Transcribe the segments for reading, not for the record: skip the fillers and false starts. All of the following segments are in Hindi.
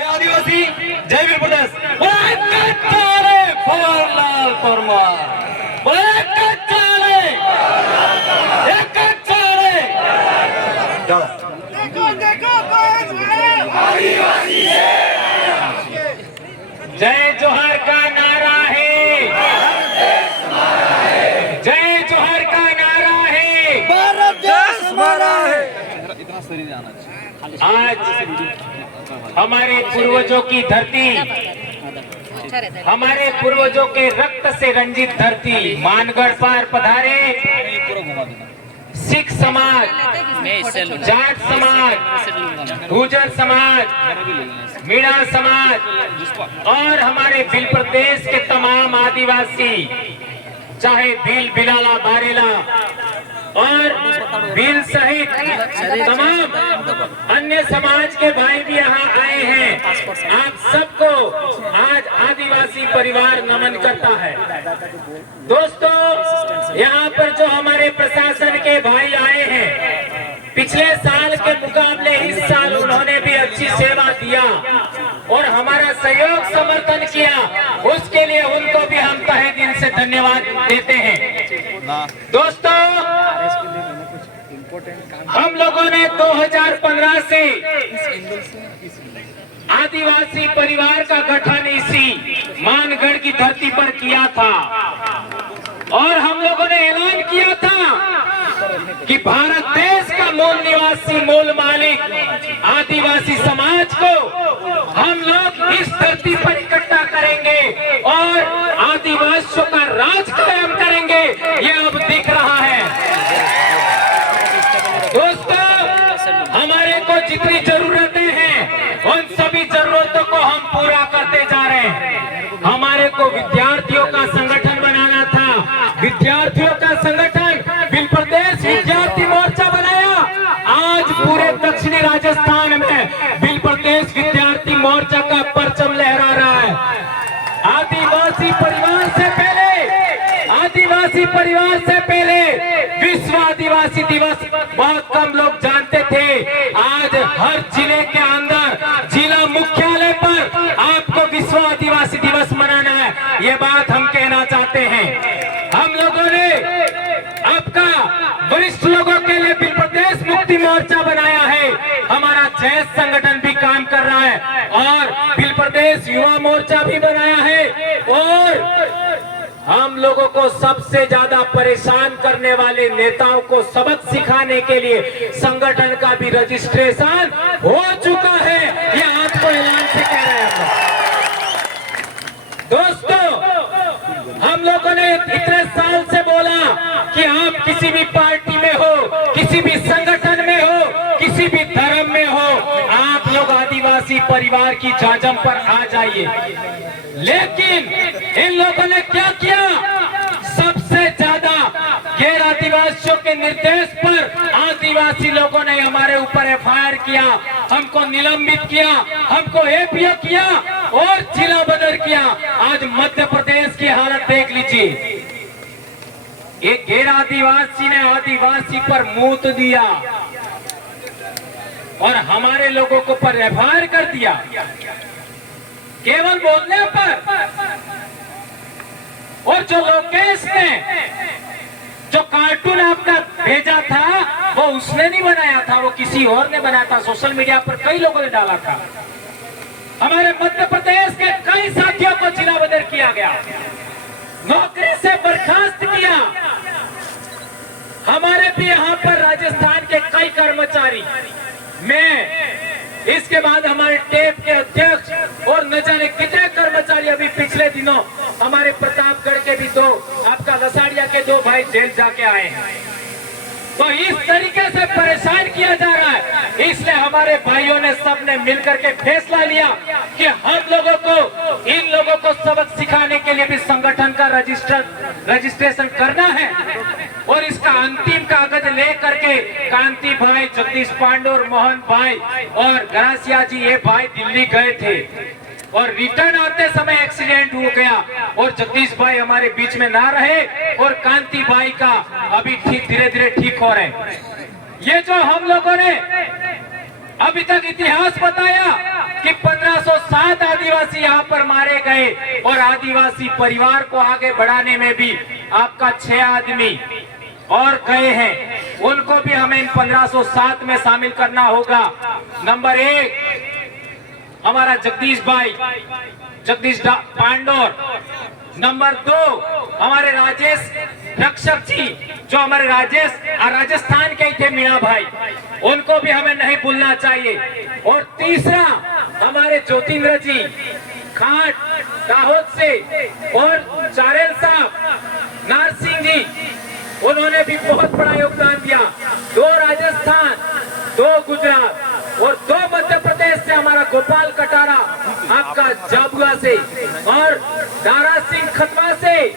जय आदिवासी, जय वीर प्रदेश। फवरलाल परमार, जय जोहर का नारा है, जय जोहर का नारा है, भारत देश हमारा है। आज हमारे पूर्वजों की धरती, हमारे पूर्वजों के रक्त से रंजित धरती मानगढ़ पर पधारे सिख समाज, जाट समाज, गुर्जर समाज, मीणा समाज और हमारे भील प्रदेश के तमाम आदिवासी, चाहे भील, बिलाला, बारेला और भील सहित तमाम अन्य समाज के भाई भी यहाँ आए हैं। आप सबको आज आदिवासी परिवार नमन करता है। दोस्तों, यहाँ पर जो हमारे प्रशासन के भाई आए हैं, पिछले साल के मुकाबले इस साल उन्होंने भी अच्छी सेवा दिया और हमारा सहयोग समर्थन किया, उसके लिए उनको भी हम तहे दिल से धन्यवाद देते हैं। दोस्तों, हम लोगों ने 2015 से आदिवासी परिवार का गठन इसी मानगढ़ की धरती पर किया था और हम लोगों ने ऐलान किया था कि भारत देश का मूल निवासी, मूल मालिक आदिवासी समाज को हम लोग इस धरती पर इकट्ठा करेंगे और आदिवासियों का राज कायम करेंगे। ये अब दिख रहा है। दोस्तों, हमारे को जितनी जरूरतें हैं उन सभी जरूरतों को हम पूरा करते जा रहे हैं। हमारे को विद्यार्थियों का संगठन बनाना था, विद्यार्थियों का संगठन भील प्रदेश विद्यार्थी मोर्चा बनाया। आज पूरे दक्षिणी राजस्थान में भील प्रदेश विद्यार्थी मोर्चा का परचम लहरा रहा है। आदिवासी परिवार से पहले, आदिवासी परिवार से पहले विश्व आदिवासी दिवस बहुत कम लोग जानते थे। आज हर जिले के अंदर, जिला मुख्यालय पर आपको विश्व आदिवासी दिवस मनाना है। ये बात हम कहना चाहते हैं। हम लोगों ने आपका वरिष्ठ लोगों के लिए भील प्रदेश मुक्ति मोर्चा बनाया है। हमारा जैस संगठन भी काम कर रहा है और भील प्रदेश युवा मोर्चा भी बनाया है और हम लोगों को सबसे ज्यादा परेशान करने वाले नेताओं को सबक सिखाने के लिए संगठन का भी रजिस्ट्रेशन हो चुका है। ये आपको ऐलान से कह रहे हैं। दोस्तों, हम लोगों ने इतने साल से बोला कि आप किसी भी पार्टी में हो, किसी भी संगठन में हो, किसी भी धर्म में हो, आप लोग आदिवासी परिवार की जाजम पर आ जाइए। लेकिन इन लोगों ने क्या किया? सबसे ज्यादा गैर आदिवासियों के निर्देश पर आदिवासी लोगों ने हमारे ऊपर एफआईआर किया, हमको निलंबित किया, हमको एपीओ किया और जिला बदर किया। आज मध्य प्रदेश की हालत देख लीजिए। एक गैर आदिवासी ने आदिवासी पर मूत दिया और हमारे लोगों को पर एफआईआर कर दिया केवल बोलने पर। और जो लोकेश ने जो कार्टून आपका भेजा था वो उसने नहीं बनाया था, वो किसी और ने बनाया था। सोशल मीडिया पर कई लोगों ने डाला था। हमारे मध्य प्रदेश के कई साथियों को जिला बदर किया गया, नौकरी से बर्खास्त किया। हमारे भी यहाँ पर राजस्थान के कई कर्मचारी, मैं इसके बाद हमारे टेप के अध्यक्ष और न जाने कितने कर्मचारी अभी पिछले दिनों हमारे प्रतापगढ़ के भी दो, आपका लसाड़िया के दो भाई जेल जाके आए हैं। तो इस तरीके से परेशान किया जा रहा है। इसलिए हमारे भाइयों ने सबने मिलकर के फैसला लिया कि हम लोगों को, इन लोगों को सबक सिखाने के लिए भी संगठन का रजिस्ट्रेशन करना है और इसका अंतिम कागज लेकर के कांति भाई, जगदीश पांडे और मोहन भाई और गरासिया जी, ये भाई दिल्ली गए थे और रिटर्न आते समय एक्सीडेंट हो गया और जगदीश भाई हमारे बीच में ना रहे और कांति भाई का अभी धीरे धीरे ठीक हो रहे। ये जो हम लोगों ने अभी तक इतिहास बताया कि 1500 1507 आदिवासी यहाँ पर मारे गए और आदिवासी परिवार को आगे बढ़ाने में भी आपका 6 आदमी और गए हैं, उनको भी हमें इन 1507 में शामिल करना होगा। नंबर 1 हमारा जगदीश भाई, जगदीश पांडोर। नंबर 2 हमारे राजेश रक्षक जी, जो हमारे राजस्थान के थे मीणा भाई, उनको भी हमें नहीं भूलना चाहिए। और तीसरा हमारे ज्योतिंद्र जी खाट दाहोद से, और चारेल साहब नारसिंह जी, उन्होंने भी बहुत बड़ा योगदान दिया। 2 राजस्थान, 2 गुजरात और 2 मध्य प्रदेश से हमारा गोपाल कटारा आपका जाबुआ से, और दारा सिंह खटवा से,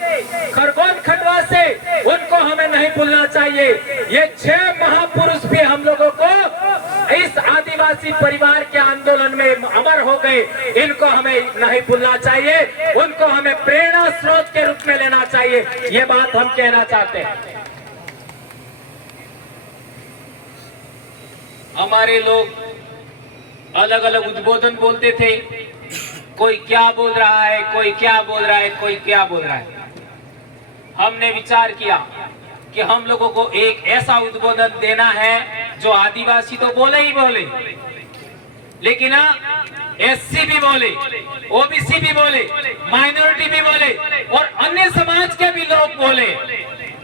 खरगोन खटवा से, उनको हमें नहीं भूलना चाहिए। ये 6 महापुरुष भी हम लोगों को इस आदिवासी परिवार के आंदोलन में अमर हो गए, इनको हमें नहीं भूलना चाहिए, उनको हमें प्रेरणा स्रोत के रूप में लेना चाहिए। ये बात हम कहना चाहते हैं। हमारे लोग अलग अलग उद्बोधन बोलते थे, कोई क्या बोल रहा है, कोई क्या बोल रहा है, कोई क्या बोल रहा है। हमने विचार किया कि हम लोगों को एक ऐसा उद्बोधन देना है जो आदिवासी तो बोले ही बोले, लेकिन एससी भी बोले, ओबीसी भी बोले, माइनॉरिटी भी बोले और अन्य समाज के भी लोग बोले।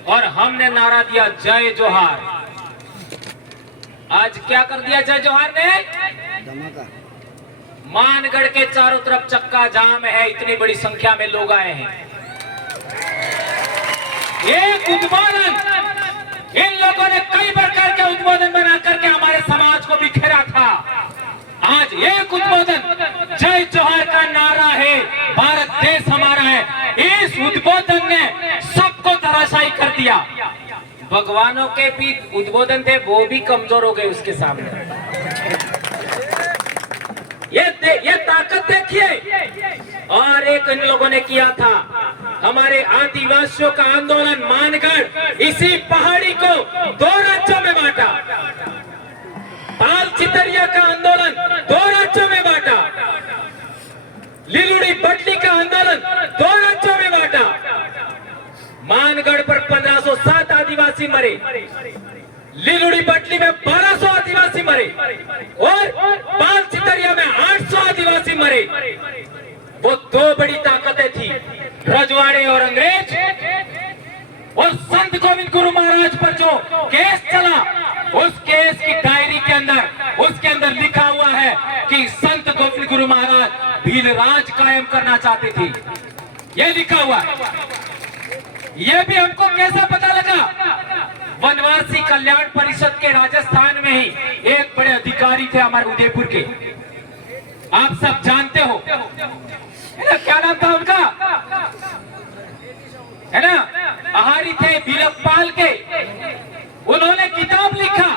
और हमने नारा दिया जय जोहार। आज क्या कर दिया जय जोहार ने? मानगढ़ के चारों तरफ चक्का जाम है, इतनी बड़ी संख्या में लोग आए हैं। एक उद्बोधन, इन लोगों ने कई प्रकार के उद्बोधन बना करके हमारे समाज को बिखेरा था। आज एक उद्बोधन जय जोहार का नारा है, भारत देश हमारा है, इस उद्बोधन ने सबको धराशायी कर दिया। भगवानों के भी उद्बोधन थे, वो भी कमजोर हो गए उसके सामने। ये ताकत देखिए। और एक इन लोगों ने किया था, हमारे आदिवासियों का आंदोलन मानगढ़, इसी पहाड़ी को 2 राज्यों में बांटा। पाल चितरिया का आंदोलन 2 राज्यों में बांटा। लिलुड़ी बटली का आंदोलन 2 राज्यों में बांटा। मानगढ़ पर 1507 आदिवासी मरे, लिलुड़ी बटली में 1200 आदिवासी मरे और पाल चितरिया में 800 आदिवासी मरे। वो 2 बड़ी ताकतें थी, रजवाड़े और अंग्रेज। और संत गोविंद गुरु महाराज पर जो केस चला, उस केस की डायरी के अंदर, उसके अंदर लिखा हुआ है कि संत गोविंद गुरु महाराज भील राज कायम करना चाहते थे। ये लिखा हुआ है। ये भी हमको कैसा पता लगा? वनवासी कल्याण परिषद के राजस्थान में ही एक बड़े अधिकारी थे हमारे उदयपुर के, आप सब जानते हो, है ना? क्या नाम था उनका? है ना? आहारी थे बीरपाल के। उन्होंने किताब लिखा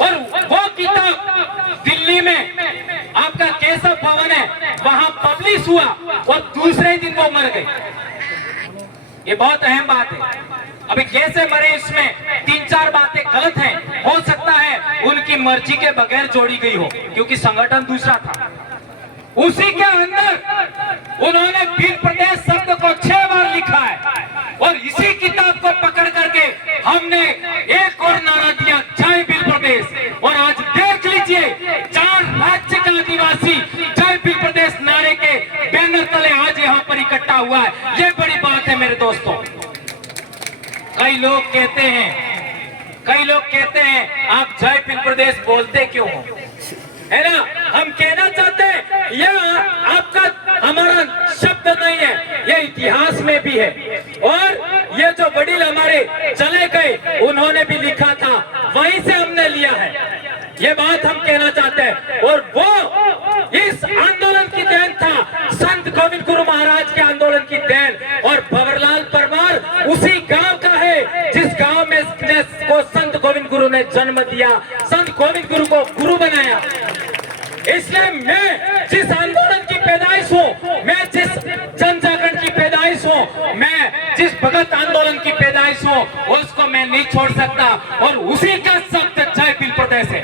और वो किताब दिल्ली में आपका केशव भवन है, वहां पब्लिश हुआ और दूसरे दिन वो मर गए। ये बहुत अहम बात है। अभी कैसे मरे इसमें 3-4 बातें गलत हैं। हो सकता है उनकी मर्जी के बगैर जोड़ी गई हो, क्योंकि संगठन दूसरा था। उसी के अंदर उन्होंने भील प्रदेश शब्द को 6 बार लिखा है और इसी किताब को पकड़ करके हमने एक और नारा दिया, जय भील प्रदेश। और आज देख लीजिए, 4 राज्य का आदिवासी जय भील प्रदेश नारे के बैनर तले आज यहाँ पर इकट्ठा हुआ है। ये बड़ी बात है मेरे दोस्तों। कई लोग कहते हैं आप जय भील प्रदेश बोलते क्यों हो, है ना? हम कहना चाहते हैं यह आपका हमारा शब्द नहीं है, यह इतिहास में भी है। और ये जो वडील हमारे चले गए, उन्होंने भी लिखा था, वहीं से हमने लिया है। ये बात हम कहना चाहते हैं। और वो इस आंदोलन की देन था, संत गोविंद गुरु महाराज के आंदोलन की देन। और भंवरलाल परमार उसी गांव का है जिस गांव में को संत गोविंद गुरु ने जन्म दिया, संत गोविंद गुरु को गुरु बनाया। इसलिए मैं जिस आंदोलन की पैदाइश हूँ, मैं जिस जन जागरण की पैदाइश हूँ, मैं जिस भगत आंदोलन की पैदाइश हूँ, उसको मैं नहीं छोड़ सकता। और उसी का शब्द जय भील प्रदेश है।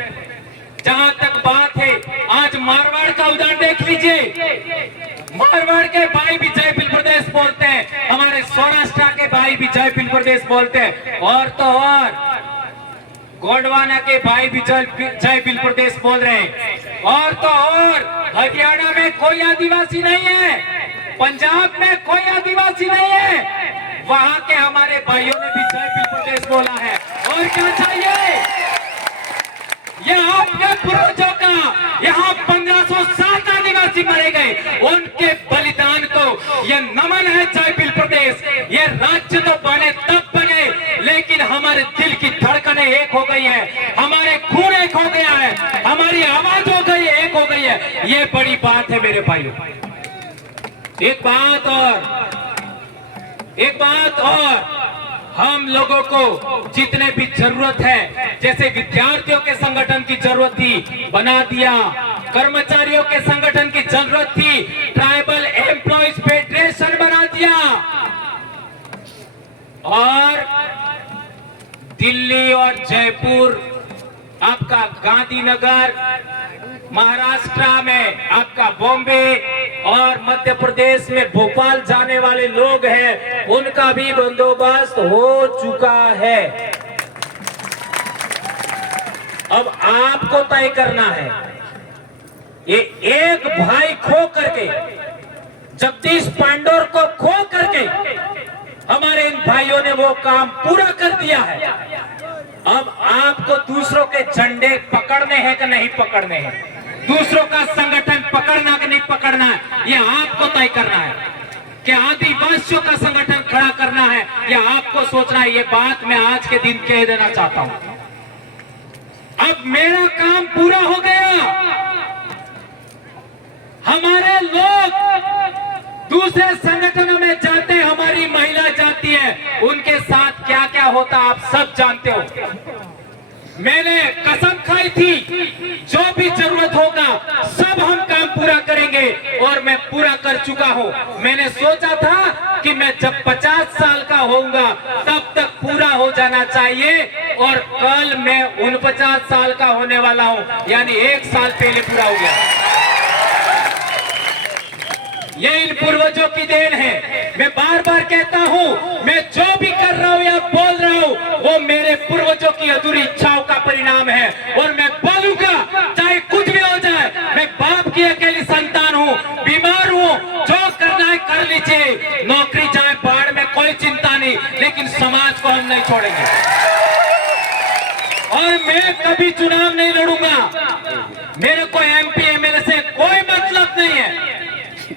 जहां तक बात है, आज मारवाड़ का उदाहरण देख लीजिए। लीजिए, मारवाड़ के भाई भी जय भील प्रदेश बोलते हैं, हमारे सौराष्ट्र के भाई भी जय भील प्रदेश बोलते हैं, और तो और गोंडवाना के भाई भी जय भील प्रदेश बोल रहे हैं, और तो और हरियाणा में कोई आदिवासी नहीं है, पंजाब में कोई आदिवासी नहीं है, वहां के हमारे भाइयों ने भी जय भील प्रदेश बोला है। और क्या चाहिए? ये आपके पूर्वजों का, यहाँ 1507 आदिवासी मरे गए, उनके बलिदान को ये नमन है जय भील प्रदेश। ये राज्य तो बने तब बने, लेकिन हमारे दिल की धड़कनें एक हो गई है, हमारे खून एक हो गया है, हमारी आवाज हो गई है, एक हो गई है। ये बड़ी बात है मेरे भाइयों। एक बात और हम लोगों को जितने भी जरूरत है, जैसे विद्यार्थियों के संगठन की जरूरत थी, बना दिया, कर्मचारियों के संगठन की जरूरत थी, ट्राइबल एम्प्लॉइज फेडरेशन बना दिया, और दिल्ली और जयपुर, आपका गांधीनगर, महाराष्ट्र में आपका बॉम्बे, और मध्य प्रदेश में भोपाल जाने वाले लोग हैं, उनका भी बंदोबस्त हो चुका है। अब आपको तय करना है, ये एक भाई खो करके, जगदीश पांडोर को खो करके हमारे इन भाइयों ने वो काम पूरा कर दिया है। अब आपको दूसरों के झंडे पकड़ने हैं कि नहीं पकड़ने हैं, दूसरों का संगठन पकड़ना कि नहीं पकड़ना है, ये आपको तय करना है। कि आदिवासियों का संगठन खड़ा करना है, ये आपको सोचना है। ये बात मैं आज के दिन कह देना चाहता हूं। अब मेरा काम पूरा हो गया। हमारे लोग दूसरे संगठनों में जाते हैं, हमारी महिला जाती है, उनके साथ क्या क्या होता आप सब जानते हो। मैंने कसम खाई थी, जो भी जरूरत होगा सब हम काम पूरा करेंगे, और मैं पूरा कर चुका हूं। मैंने सोचा था कि मैं जब 50 साल का होऊंगा तब तक पूरा हो जाना चाहिए, और कल मैं 49 साल का होने वाला हूं, यानी 1 साल पहले पूरा हो गया। ये इन पूर्वजों की देन है। मैं बार बार कहता हूँ, मैं जो भी कर रहा हूँ या बोल रहा हूँ, वो मेरे पूर्वजों की अधूरी इच्छाओं का परिणाम है, और मैं बोलूंगा चाहे कुछ भी हो जाए। मैं बाप की अकेली संतान हूँ, बीमार हूँ, जो करना है कर लीजिए, नौकरी जाए बाढ़ में कोई चिंता नहीं, लेकिन समाज को हम नहीं छोड़ेंगे। और मैं कभी चुनाव नहीं लड़ूंगा, मेरे को MP MLA से कोई मतलब नहीं है।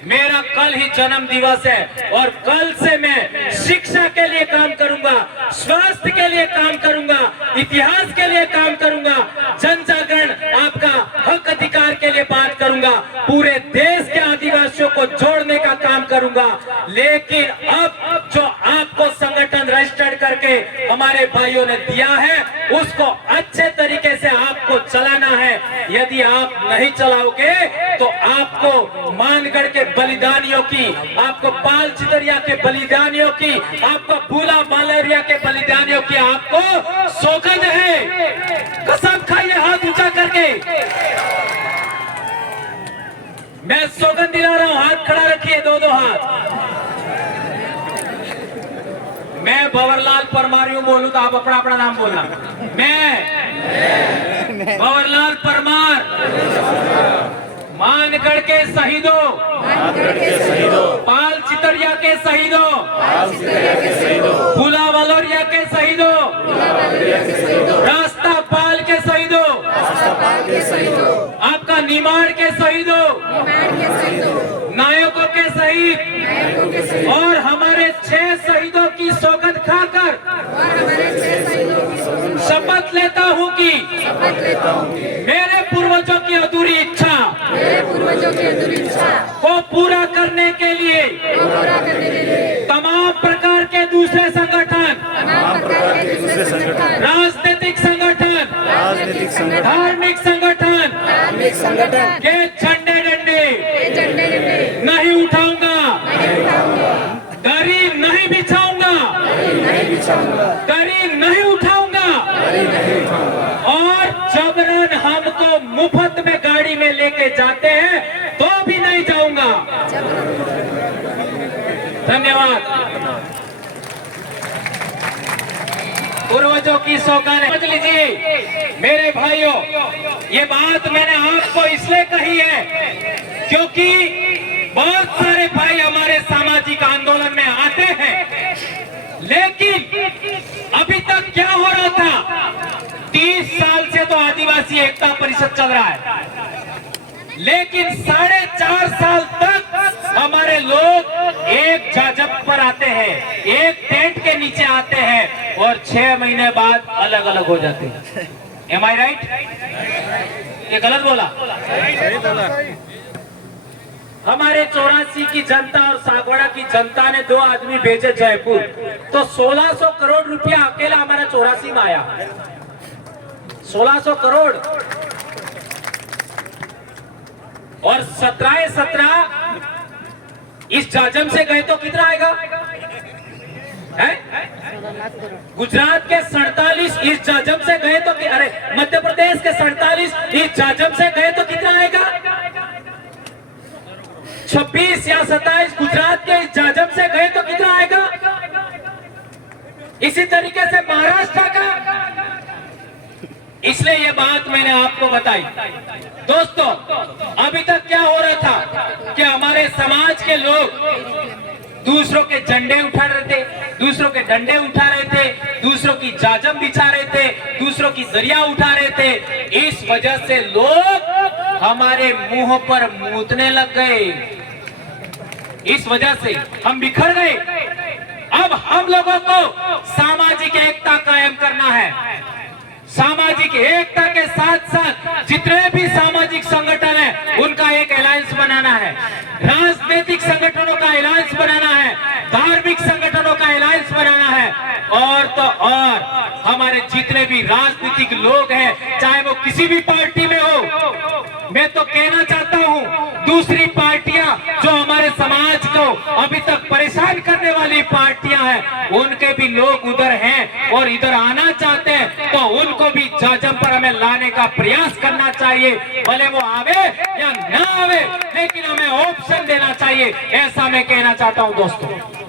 मेरा कल ही जन्म दिवस है, और कल से मैं शिक्षा के लिए काम करूंगा, स्वास्थ्य के लिए काम करूंगा, इतिहास के लिए काम करूंगा, जन जागरण, आपका हक अधिकार के लिए बात करूंगा, पूरे देश के आदिवासियों को जोड़ने का काम करूंगा। लेकिन अब जो आपको संगठन रजिस्टर्ड करके हमारे भाइयों ने दिया है, उसको अच्छे तरीके से आपको चलाना है। यदि आप नहीं चलाओगे तो आपको मानगढ़ के बलिदानियों की, आपको पाल चितरिया के बलिदानियों की, आपको भूला मालरिया के बलिदानियों की आपको सौगंध है। कसम खाइए हाथ ऊंचा करके, मैं सौगंध दिला रहा हूं। हाथ खड़ा रखिए, दो हाथ। मैं भंवरलाल परमार बोलूं तो आप अपना अपना नाम बोलना। मैं भंवरलाल परमार, मानगढ़ के शहीदों, पाल चितरिया के शहीदों, भूला वालोरिया के शहीदों, रास्ता पाल के शहीदों, आपका निमाड़ के शहीदों, नायकों के शहीद, और हमारे 6 शहीदों की सौगंध खाकर शपथ लेता हूं कि मेरे पूर्वजों की अधूरी इच्छा को पूरा करने के लिए तमाम प्रकार के दूसरे संगठन, राजनीतिक संगठन, धार्मिक संगठन के झंडे डंडे नहीं उठाऊंगा, दरी नहीं बिछाऊंगा, दरी नहीं उठाऊंगा, और जबरन हमको मुफ्त में गाड़ी में लेके जाते हैं तो भी नहीं धन्यवाद। पूर्वजों की सौगात समझ लीजिए मेरे भाइयों, ये बात मैंने आपको इसलिए कही है क्योंकि बहुत सारे भाई हमारे सामाजिक आंदोलन में आते हैं, लेकिन अभी तक क्या हो रहा था, 30 साल से तो आदिवासी एकता परिषद चल रहा है, लेकिन 4.5 साल तक हमारे लोग एक जाजब पर आते हैं, एक टेंट के नीचे आते हैं और 6 महीने बाद अलग अलग हो जाते हैं। एम आई राइट? ये गलत बोला? हमारे 84 की जनता और सागवाड़ा की जनता ने 2 आदमी भेजे जयपुर, तो 1600 करोड़ रुपया अकेला हमारा 84 में आया। 1600 करोड़ और 17 इस जाजम से गए तो कितना आएगा? है? गुजरात के 47 इस जाजम से गए तो, अरे मध्य प्रदेश के 47 इस जाजम से गए तो कितना आएगा? 26 या 27 गुजरात के इस जाजम से गए तो कितना आएगा? इसी तरीके से महाराष्ट्र का। इसलिए ये बात मैंने आपको बताई। दोस्तों, अभी तक क्या हो रहा था कि हमारे समाज के लोग दूसरों के झंडे उठा रहे थे, दूसरों के डंडे उठा रहे थे, दूसरों की जाजम बिछा रहे थे, दूसरों की जरिया उठा रहे थे। इस वजह से लोग हमारे मुंह पर मूतने लग गए, इस वजह से हम बिखर गए। अब हम लोगों को सामाजिक एकता कायम करना है। सामाजिक एकता के साथ साथ जितने भी सामाजिक संगठन है उनका एक अलायंस बनाना है, राजनीतिक संगठनों का अलायंस बनाना है, धार्मिक संगठनों का अलायंस बनाना है, और तो और हमारे जितने भी राजनीतिक लोग हैं, चाहे वो किसी भी पार्टी में हो, मैं तो कहना चाहता हूं दूसरी पार्टियां जो हमारे समाज को अभी तक परेशान करने वाली पार्टियां हैं, उनके भी लोग उधर हैं और इधर आना चाहते हैं, तो उनको भी जाजम पर हमें लाने का प्रयास करना चाहिए। भले वो आवे या ना आवे, लेकिन हमें ऑप्शन देना चाहिए, ऐसा मैं कहना चाहता हूं दोस्तों।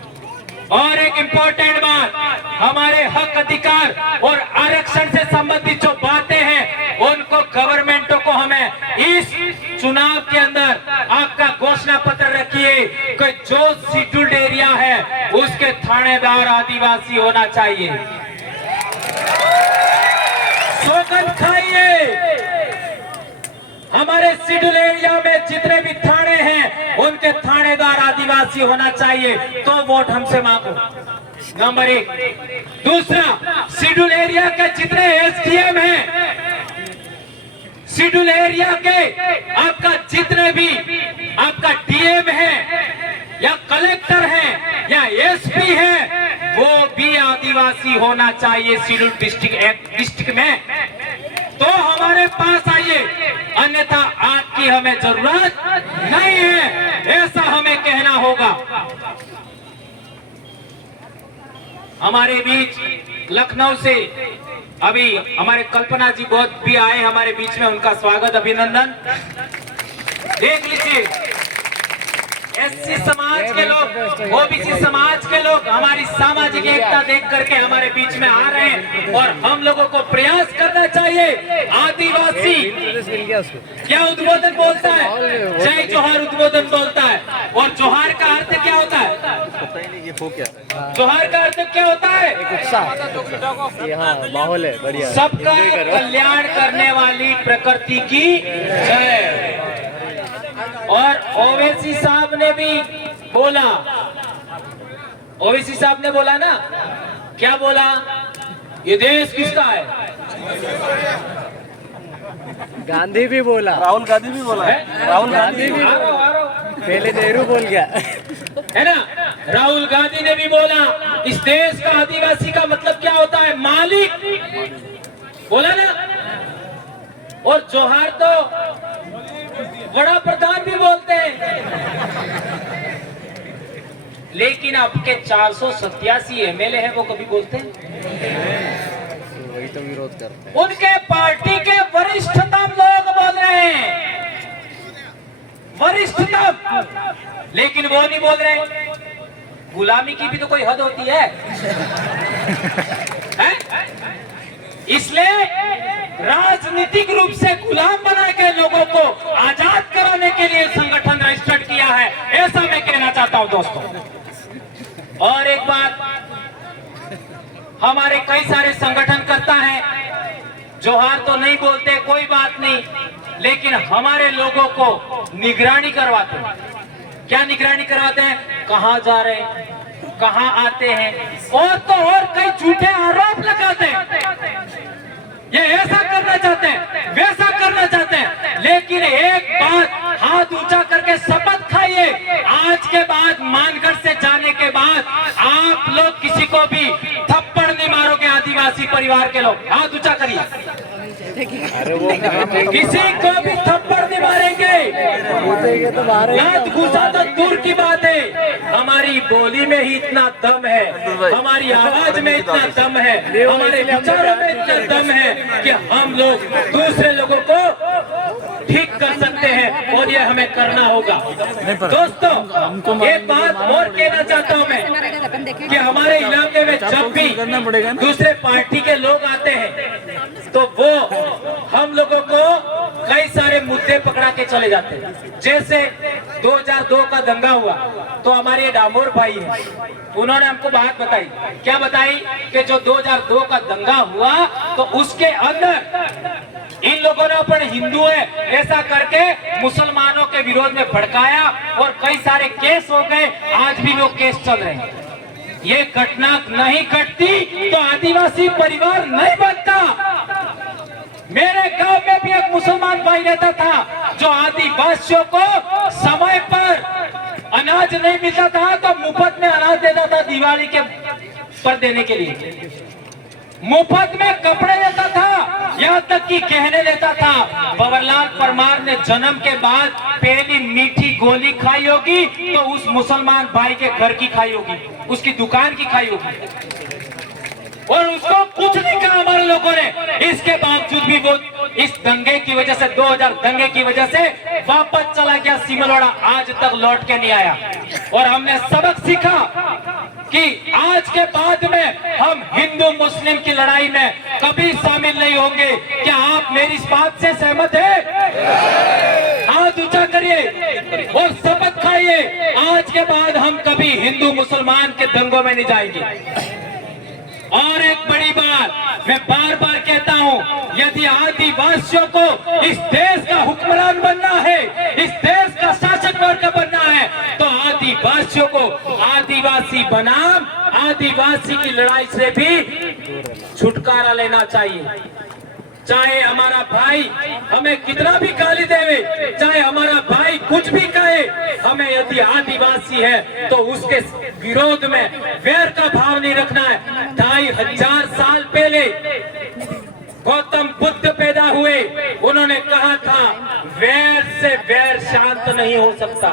और एक इम्पोर्टेंट बात, हमारे हक अधिकार और आरक्षण से संबंधित जो बातें हैं उनको गवर्नमेंटों को हमें इस चुनाव के अंदर आपका घोषणा पत्र रखिए कि जो शेड्यूल्ड एरिया है उसके थानेदार आदिवासी होना चाहिए। सौगंध खाइए, हमारे शेड्यूल एरिया में जितने भी थाने हैं उनके थानेदार आदिवासी होना चाहिए, तो वोट हमसे मांगो। नंबर 1। दूसरा, शेड्यूल एरिया के जितने एसडीएम हैं, शेड्यूल एरिया के आपका जितने भी आपका डीएम है या कलेक्टर है या एसपी है, वो भी आदिवासी होना चाहिए शेड्यूल डिस्ट्रिक्ट में, तो हमारे पास आइए, अन्यथा आपकी हमें जरूरत नहीं है, ऐसा हमें कहना होगा। हमारे बीच लखनऊ से अभी हमारे कल्पना जी बहुत भी आए हमारे बीच में, उनका स्वागत अभिनंदन। देख लीजिए, एससी समाज के लोग, ओबीसी समाज के लोग हमारी सामाजिक एकता देख करके हमारे बीच में आ रहे हैं, और हम लोगों को प्रयास करना चाहिए। आदिवासी क्या उद्बोधन बोलता है? जय जोहार उद्बोधन बोलता है, और जोहार का अर्थ क्या होता है? जोहार का अर्थ क्या होता है? माहौल है बढ़िया, सबका कल्याण करने वाली प्रकृति की जय। और ओवैसी साहब ने भी बोला, ओवैसी साहब ने बोला ना, क्या बोला? ये देश किसका है? गांधी भी बोला, राहुल गांधी भी बोला है, राहुल गांधी भी, पहले नेहरू बोल गया है ना, राहुल गांधी ने भी बोला। इस देश का आदिवासी का मतलब क्या होता है? मालिक, बोला ना। और जोहार तो बड़ा प्रधान भी बोलते हैं, लेकिन आपके 487 एमएलए हैं, वो कभी बोलते हैं? वही तो विरोध करते हैं। उनके पार्टी के वरिष्ठतम लोग बोल रहे हैं, वरिष्ठतम, लेकिन वो नहीं बोल रहे। गुलामी की भी तो कोई हद होती है, हैं? इसलिए राजनीतिक रूप से गुलाम बना के लोगों को आजाद कराने के लिए संगठन रजिस्टर्ड किया है, ऐसा मैं कहना चाहता हूं दोस्तों। और एक बात, हमारे कई सारे संगठन करता है, जोहार तो नहीं बोलते, कोई बात नहीं, लेकिन हमारे लोगों को निगरानी करवाते हैं। क्या निगरानी करवाते हैं? कहां जा रहे हैं, कहां आते हैं, और तो और कई झूठे आरोप लगाते हैं। ये ऐसा करना चाहते हैं, वैसा करना चाहते हैं, लेकिन एक बात हाथ ऊंचा करके शपथ खाइए, आज के बाद मानगढ़ से जाने के बाद आप लोग किसी को भी थप्पड़ नहीं मारोगे। आदिवासी परिवार के लोग हाथ ऊंचा करिए। अरे वो किसी को भी थप्पड़ नहीं मारेंगे। तो मारे लात घुसा तो दूर की बात है, हमारी बोली में ही इतना दम है, हमारी आवाज में इतना दम है, हमारे विचारों में इतना दम है कि हम लोग दूसरे लोगों को ठीक कर सकते हैं, और ये हमें करना होगा। दोस्तों, एक बात और कहना चाहता हूं मैं कि हमारे इलाके में जब भी दूसरे पार्टी के लोग आते हैं तो वो हम लोगों को कई सारे मुद्दे पकड़ा के चले जाते हैं। जैसे 2002 का दंगा हुआ तो हमारे डामोर भाई हैं, उन्होंने हमको बात बताई। क्या बताई? कि जो 2002 का दंगा हुआ तो उसके अंदर इन लोगों ने अपन हिंदू है ऐसा करके मुसलमानों के विरोध में भड़काया और कई सारे केस हो गए, आज भी वो केस चल रहे हैं। ये घटना नहीं घटती तो आदिवासी परिवार नहीं बनता। मेरे गांव में भी एक मुसलमान भाई रहता था जो आदिवासियों को समय पर अनाज नहीं मिलता था तो मुफ्त में अनाज देता था, दिवाली के पर देने के लिए मुफ्त में कपड़े देता था, यहाँ तक कि कहने देता था बबरलाल परमार ने जन्म के बाद पहली मीठी गोली खाई होगी तो उस मुसलमान भाई के घर की खाई होगी, उसकी दुकान की खाई होगी, और उसको कुछ नहीं कहा हमारे लोगों ने। इसके बावजूद भी वो इस दंगे की वजह से 2000 दंगे की वजह से वापस चला गया सिमलवाड़ा, आज तक लौट के नहीं आया। और हमने सबक सीखा कि आज के बाद में हम हिंदू मुस्लिम की लड़ाई में कभी शामिल नहीं होंगे। क्या आप मेरी इस बात से सहमत हैं? हाथ ऊंचा करिए और शपथ खाइए, आज के बाद हम कभी हिंदू मुसलमान के दंगों में नहीं जाएंगे। और एक बड़ी बात मैं बार बार कहता हूं, यदि आदिवासियों को इस देश का हुक्मरान बनना है, इस देश का शासक वर्ग बनना है, तो आदिवासियों को आदिवासी बनाम आदिवासी की लड़ाई से भी छुटकारा लेना चाहिए। चाहे हमारा भाई हमें कितना भी गाली देवे, चाहे हमारा भाई कुछ भी कहे, हमें यदि आदिवासी है तो उसके विरोध में वैर का भाव नहीं रखना है। 2500 साल पहले गौतम बुद्ध पैदा हुए, उन्होंने कहा था वैर से वैर शांत नहीं हो सकता।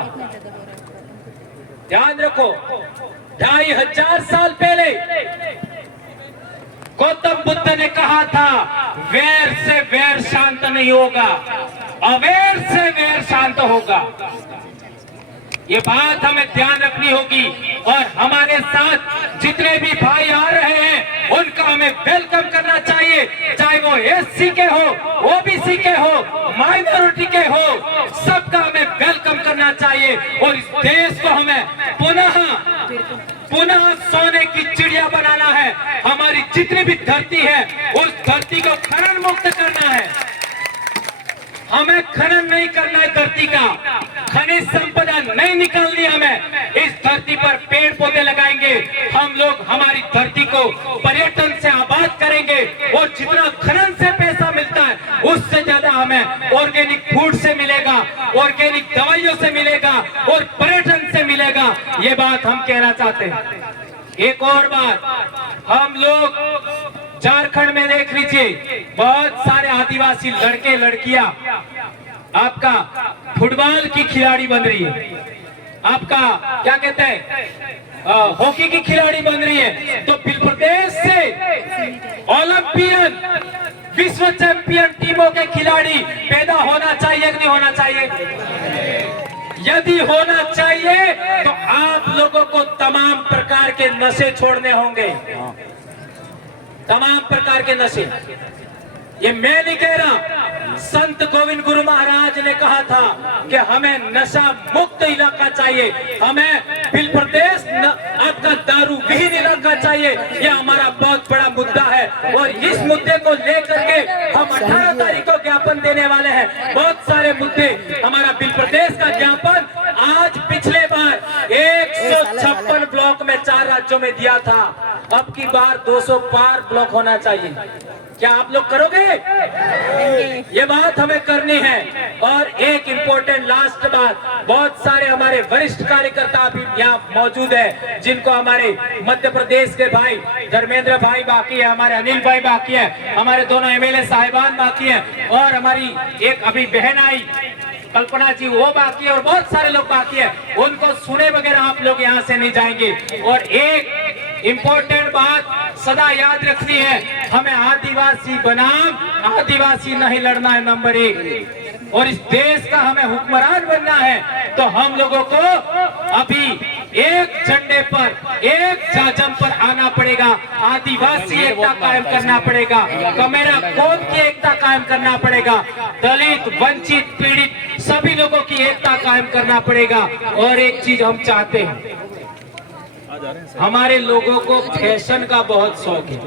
ध्यान रखो, 2500 साल पहले गौतम बुद्ध ने कहा था वैर से वैर शांत नहीं होगा, अवैर से वैर शांत होगा। ये बात हमें ध्यान रखनी होगी। और हमारे साथ जितने भी भाई आ रहे हैं उनका हमें वेलकम करना चाहिए, चाहे वो एससी के हो, ओबीसी के हो, माइनॉरिटी के हो, सबका हमें वेलकम करना चाहिए। और इस देश को हमें पुनः सोने की चिड़िया बनाना है। हमारी जितनी भी धरती है उस धरती को खनन मुक्त करना है। हमें खनन नहीं करना है, धरती का खनिज संपदा नहीं निकालनी। हमें इस धरती पर पेड़ पौधे लगाएंगे, हम लोग हमारी धरती को पर्यटन से आबाद करेंगे, और जितना खनन से पैसा मिलता है उससे ज्यादा हमें ऑर्गेनिक फूड से मिलेगा, ऑर्गेनिक दवाइयों से मिलेगा और पर्यटन से मिलेगा। ये बात हम कहना चाहते हैं। एक और बात, हम लोग झारखंड में देख लीजिए बहुत सारे आदिवासी लड़के लड़कियां आपका फुटबॉल की खिलाड़ी बन रही है, आपका क्या कहते हैं हॉकी की खिलाड़ी बन रही है। तो फिर प्रदेश से ओलंपियन विश्व चैंपियन टीमों के खिलाड़ी पैदा होना चाहिए कि नहीं होना चाहिए? यदि होना चाहिए तो आप लोगों को तमाम प्रकार के नशे छोड़ने होंगे, तमाम प्रकार के नशे। ये मैं नहीं कह रहा, संत गोविंद गुरु महाराज ने कहा था कि हमें नशा मुक्त इलाका चाहिए, हमें बिल प्रदेश आपका दारू विहीन इलाका चाहिए। ये हमारा बहुत बड़ा मुद्दा है और इस मुद्दे को लेकर के हम 18 तारीख को ज्ञापन देने वाले हैं। बहुत सारे मुद्दे, हमारा बिल प्रदेश का ज्ञापन आज पिछले बार 156 ब्लॉक में 4 राज्यों में दिया था, अब की बार 200 पार ब्लॉक होना चाहिए। क्या आप लोग करोगे? ये बात हमें करनी है। और एक इम्पोर्टेंट लास्ट बात, बहुत सारे हमारे वरिष्ठ कार्यकर्ता भी यहाँ मौजूद है, जिनको हमारे मध्य प्रदेश के भाई धर्मेंद्र भाई बाकी है, हमारे अनिल भाई बाकी है, हमारे दोनों एमएलए साहिबान बाकी है, और हमारी एक अभी बहन आई कल्पना जी वो बाकी है, और बहुत सारे लोग बाकी है। उनको सुने वगैरह आप लोग यहाँ से नहीं जाएंगे। और एक इम्पोर्टेंट बात सदा याद रखनी है, हमें आदिवासी बनाम आदिवासी नहीं लड़ना है, नंबर 1। और इस देश का हमें हुक्मरान बनना है, तो हम लोगों को अभी एक झंडे पर, एक जाजम पर आना पड़ेगा। आदिवासी एकता कायम करना पड़ेगा, कमेरा कौम की एकता कायम करना पड़ेगा, दलित वंचित पीड़ित सभी लोगों की एकता कायम करना पड़ेगा। और एक चीज हम चाहते हैं, हमारे लोगों को फैशन का बहुत शौक है,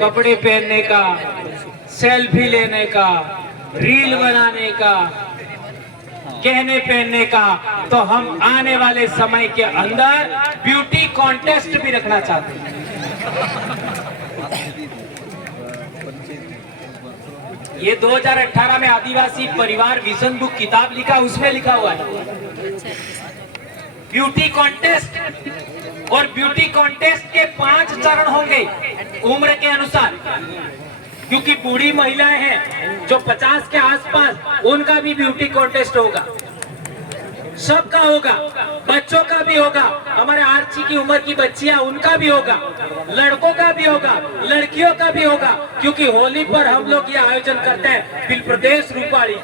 कपड़े पहनने का, सेल्फी लेने का, रील बनाने का, गहने पहनने का। तो हम आने वाले समय के अंदर ब्यूटी कॉन्टेस्ट भी रखना चाहते हैं। ये 2018 में आदिवासी परिवार विजन बुक किताब लिखा, उसमें लिखा हुआ है ब्यूटी कॉन्टेस्ट। और ब्यूटी कॉन्टेस्ट के 5 चरण होंगे उम्र के अनुसार, क्योंकि बूढ़ी महिलाएं हैं जो 50 के आसपास, उनका भी ब्यूटी कॉन्टेस्ट होगा, सबका होगा, बच्चों का भी होगा, हमारे आर्ची की उम्र की बच्चियां उनका भी होगा, लड़कों का भी होगा, लड़कियों का भी होगा, क्योंकि होली पर हम लोग ये आयोजन करते हैं बिल प्रदेश रूपाली।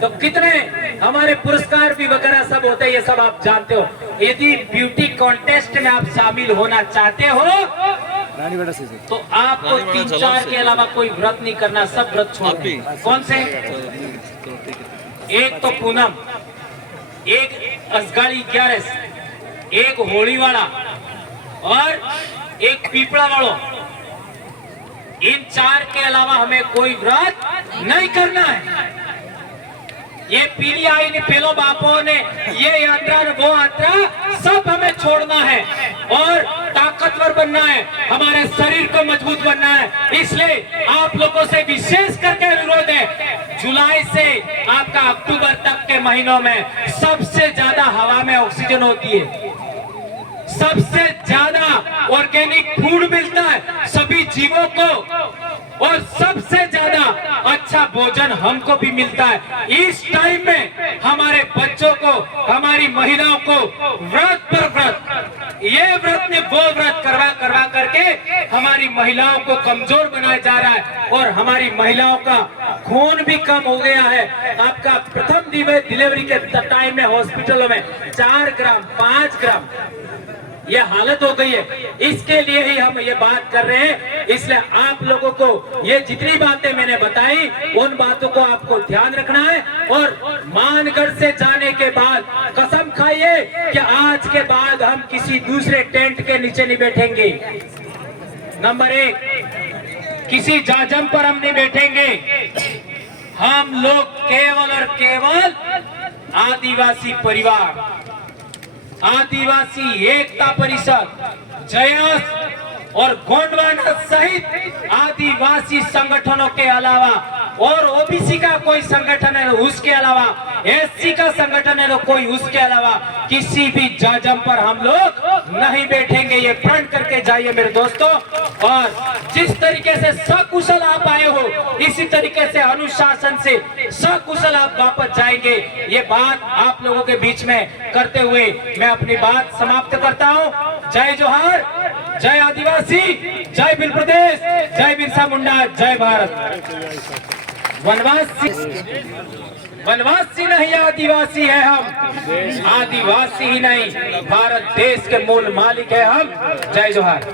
तो कितने हमारे पुरस्कार भी वगैरह सब होते हैं, ये सब आप जानते हो। यदि ब्यूटी कॉन्टेस्ट में आप शामिल होना चाहते हो तो आपको 3-4 के अलावा कोई व्रत नहीं करना, सब व्रत छोड़ दें। कौन से? एक तो पूनम, एक असगाड़ी 11, एक होली वाला और एक पीपड़ा वालों। इन 4 के अलावा हमें कोई व्रत नहीं करना है। ये पीली आई ने पेलो बापों ने ये यात्रा वो यात्रा सब हमें छोड़ना है और ताकतवर बनना है, हमारे शरीर को मजबूत बनना है। इसलिए आप लोगों से विशेष करके अनुरोध है, जुलाई से आपका अक्टूबर तक के महीनों में सबसे ज्यादा हवा में ऑक्सीजन होती है, सबसे ज्यादा ऑर्गेनिक फूड मिलता है सभी जीवों को, और सबसे ज्यादा अच्छा भोजन हमको भी मिलता है। इस टाइम में हमारे बच्चों को, हमारी महिलाओं को व्रत पर व्रत, ये व्रत ने वो व्रत करवा करके हमारी महिलाओं को कमजोर बनाया जा रहा है, और हमारी महिलाओं का खून भी कम हो गया है। आपका प्रथम डिलीवरी के टाइम में हॉस्पिटलों में 4 ग्राम 5 ग्राम ये हालत हो गई है। इसके लिए ही हम ये बात कर रहे हैं। इसलिए आप लोगों को ये जितनी बातें मैंने बताई, उन बातों को आपको ध्यान रखना है। और मानगढ़ से जाने के बाद कसम खाइए कि आज के बाद हम किसी दूसरे टेंट के नीचे नहीं बैठेंगे। नंबर 1, किसी जाजम पर हम नहीं बैठेंगे। हम लोग केवल और केवल आदिवासी परिवार, आदिवासी एकता परिषद, जयस और गोंडवाना सहित आदिवासी संगठनों के अलावा, और ओबीसी का कोई संगठन है उसके अलावा, एससी का संगठन है तो कोई उसके अलावा, किसी भी जाजम पर हम लोग नहीं बैठेंगे। ये प्रण करके जाइए मेरे दोस्तों। और जिस तरीके से सकुशल आप आए हो, इसी तरीके से अनुशासन से सकुशल आप वापस जाएंगे। ये बात आप लोगों के बीच में करते हुए मैं अपनी बात समाप्त करता हूँ। जय जोहार, जय आदिवासी, जय बिल प्रदेश, जय बिरसा मुंडा, जय भारत। वनवास वनवासी नहीं आदिवासी है हम, आदिवासी ही नहीं भारत देश के मूल मालिक है हम। जय जोहार।